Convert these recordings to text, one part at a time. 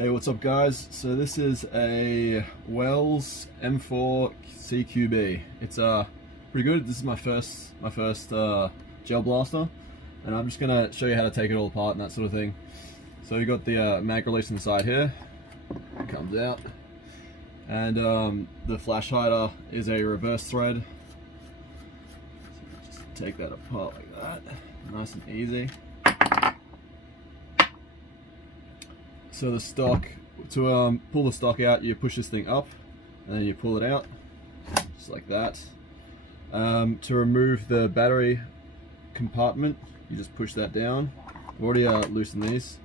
Hey, what's up guys? So this is a Wells M4 CQB. It's pretty good. This is my first gel blaster, and I'm just gonna show you how to take it all apart and that sort of thing. So you got the mag release on the side here. It comes out, and the flash hider is a reverse thread. So just take that apart like that, nice and easy. So the stock, to pull the stock out, you push this thing up and then you pull it out, just like that. To remove the battery compartment, you just push that down. I've already loosened these.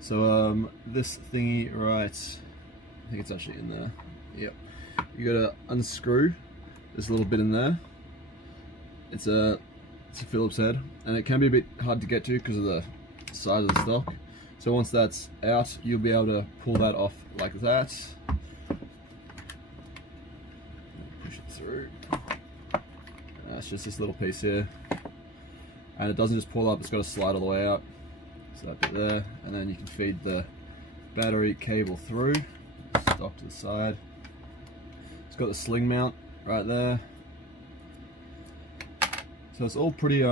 So this thingy, right, I think it's actually in there. Yep. You gotta unscrew this little bit in there. It's a Phillips head, and it can be a bit hard to get to because of the size of the stock. So once that's out, you'll be able to pull that off like that. Push it through. It's just this little piece here. And it doesn't just pull up, it's got to slide all the way out. So that bit there, and then you can feed the battery cable through. Stock to the side. It's got the sling mount right there. So it's all pretty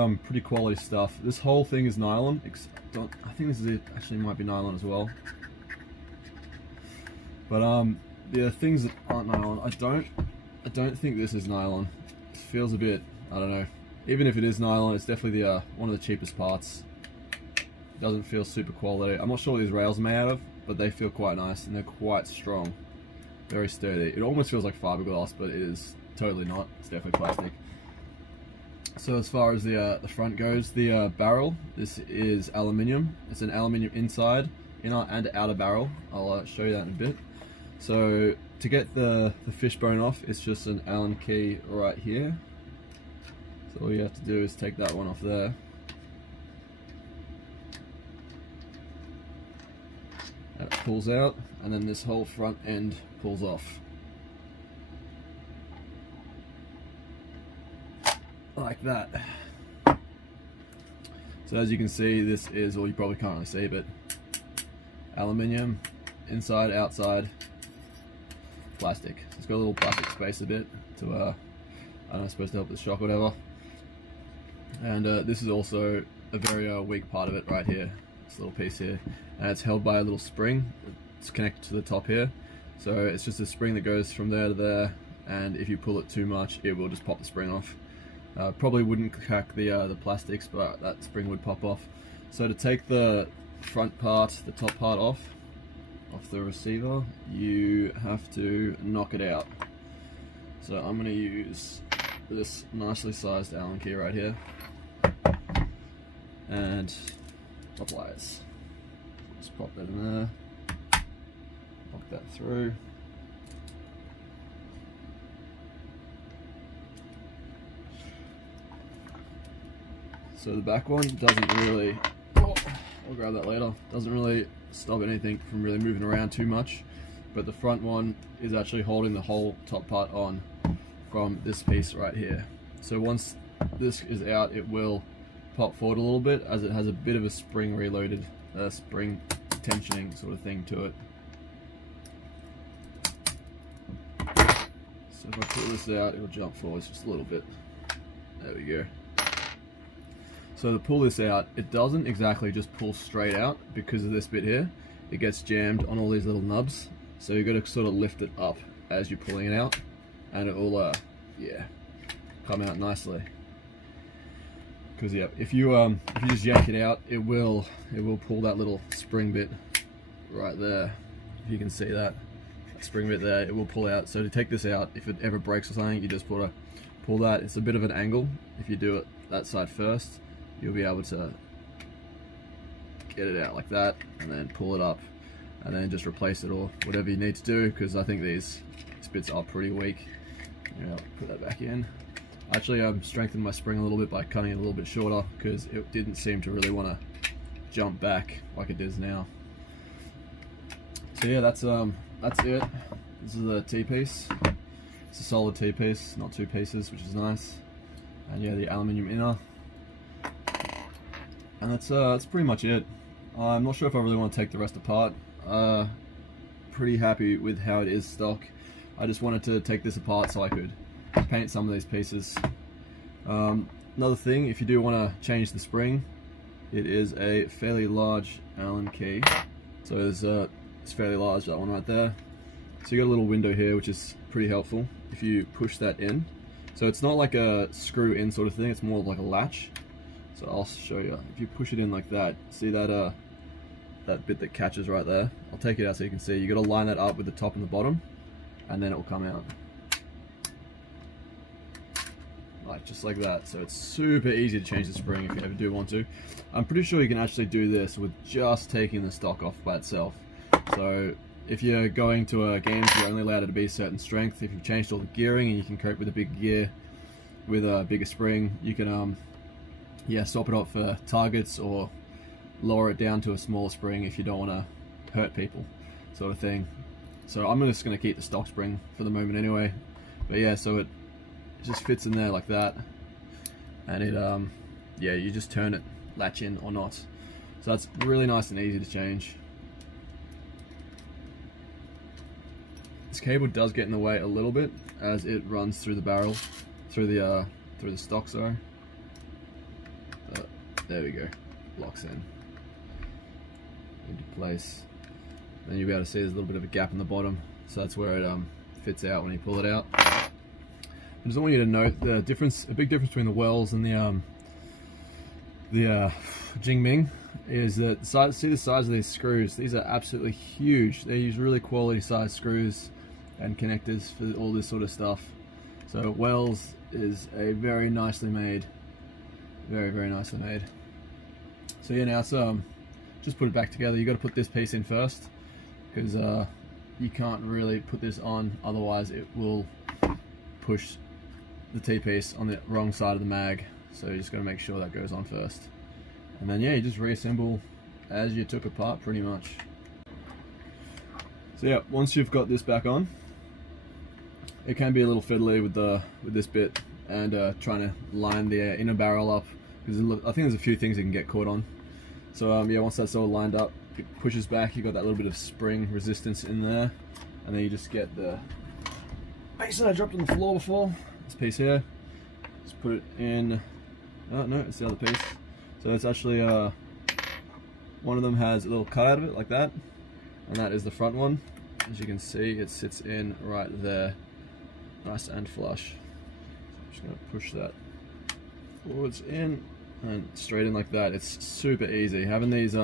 quality stuff. This whole thing is nylon. I think this is it. Actually, it might be nylon as well. But the things that aren't nylon, I don't think this is nylon. It feels a bit, I don't know. Even if it is nylon, it's definitely the one of the cheapest parts. It doesn't feel super quality. I'm not sure what these rails are made out of, but they feel quite nice and they're quite strong, very sturdy. It almost feels like fiberglass, but it is totally not. It's definitely plastic. So as far as the front goes, the barrel, this is aluminium. It's an aluminium inside, inner and outer barrel. I'll show you that in a bit. So to get the fishbone off, it's just an Allen key right here. So all you have to do is take that one off there. That pulls out, and then this whole front end pulls off. Like that. So as you can see, this is, well, you probably can't really see, but aluminium, inside, outside, plastic. So it's got a little plastic space a bit to, I don't know, supposed to help with the shock or whatever. And this is also a very weak part of it right here, this little piece here. And it's held by a little spring. It's connected to the top here. So it's just a spring that goes from there to there, and if you pull it too much, it will just pop the spring off. Probably wouldn't crack the plastics, but that spring would pop off. So to take the front part, the top part off the receiver, you have to knock it out. So I'm going to use this nicely sized Allen key right here and pliers. Just pop that in there, lock that through. So the back one doesn't really, I'll grab that later, doesn't really stop anything from really moving around too much, but the front one is actually holding the whole top part on from this piece right here. So once this is out, it will pop forward a little bit, as it has a bit of a spring reloaded, spring tensioning sort of thing to it. So if I pull this out, it'll jump forward just a little bit. There we go. So to pull this out, it doesn't exactly just pull straight out because of this bit here. It gets jammed on all these little nubs. So you've got to sort of lift it up as you're pulling it out, and it will, yeah, come out nicely. Because yeah, if you just yank it out, it will pull that little spring bit right there. If you can see that spring bit there, it will pull out. So to take this out, if it ever breaks or something, you just pull that. It's a bit of an angle. If you do it that side first, you'll be able to get it out like that, and then pull it up, and then just replace it or whatever you need to do, because I think these bits are pretty weak. Yeah, put that back in. Actually, I've strengthened my spring a little bit by cutting it a little bit shorter, because it didn't seem to really want to jump back like it does now. So yeah, that's it. This is the T-piece. It's a solid T-piece, not two pieces, which is nice. And yeah, the aluminium inner. And that's pretty much it. I'm not sure if I really want to take the rest apart. pretty happy with how it is stock. I just wanted to take this apart so I could paint some of these pieces. Another thing, if you do want to change the spring, it is a fairly large Allen key. So it's fairly large, that one right there. So you got a little window here, which is pretty helpful if you push that in. So it's not like a screw in sort of thing, it's more like a latch. So I'll show you. If you push it in like that, see that that bit that catches right there? I'll take it out so you can see. You got to line that up with the top and the bottom, and then it will come out. Like just like that. So it's super easy to change the spring if you ever do want to. I'm pretty sure you can actually do this with just taking the stock off by itself. So if you're going to a game, you're only allowed it to be a certain strength. If you've changed all the gearing and you can cope with a big gear with a bigger spring, you can yeah, swap it out for targets or lower it down to a smaller spring if you don't want to hurt people, sort of thing. So I'm just going to keep the stock spring for the moment anyway. But yeah, so it just fits in there like that, and it yeah, you just turn it, latch in or not. So that's really nice and easy to change. This cable does get in the way a little bit as it runs through the barrel, through the stock, sorry. There we go, locks in into place. Then you'll be able to see there's a little bit of a gap in the bottom, so that's where it fits out when you pull it out. I just want you to note the difference, a big difference between the Wells and the Jingming is that see the size of these screws. These are absolutely huge. They use really quality size screws and connectors for all this sort of stuff. So Wells is a very nicely made, very nicely made. So yeah, now it's just put it back together. You got to put this piece in first because you can't really put this on, otherwise it will push the T-piece on the wrong side of the mag. So you just got to make sure that goes on first, and then yeah, you just reassemble as you took apart pretty much. So yeah, once you've got this back on, it can be a little fiddly with this bit and trying to line the inner barrel up, because I think there's a few things you can get caught on. So yeah, once that's all lined up, it pushes back, you've got that little bit of spring resistance in there, and then you just get the piece that I dropped on the floor before, this piece here, just put it in. Oh no, it's the other piece. So it's actually one of them has a little cut out of it like that, and that is the front one. As you can see, it sits in right there, nice and flush. So I'm just going to push that forwards in and straight in like that. It's super easy. Having these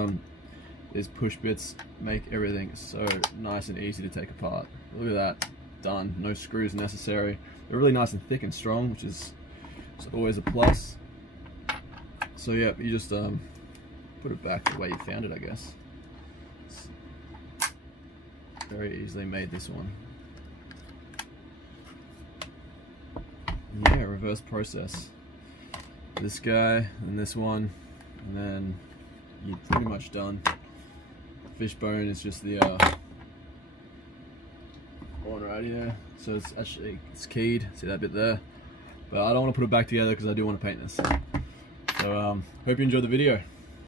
push bits make everything so nice and easy to take apart. Look at that, done. No screws necessary. They're really nice and thick and strong, which is always a plus. So yeah, you just put it back the way you found it, I guess. It's very easily made, this one. Yeah, reverse process. This guy and this one, and then you're pretty much done. Fishbone is just the one right here. So it's keyed. See that bit there? But I don't want to put it back together because I do want to paint this. So hope you enjoyed the video.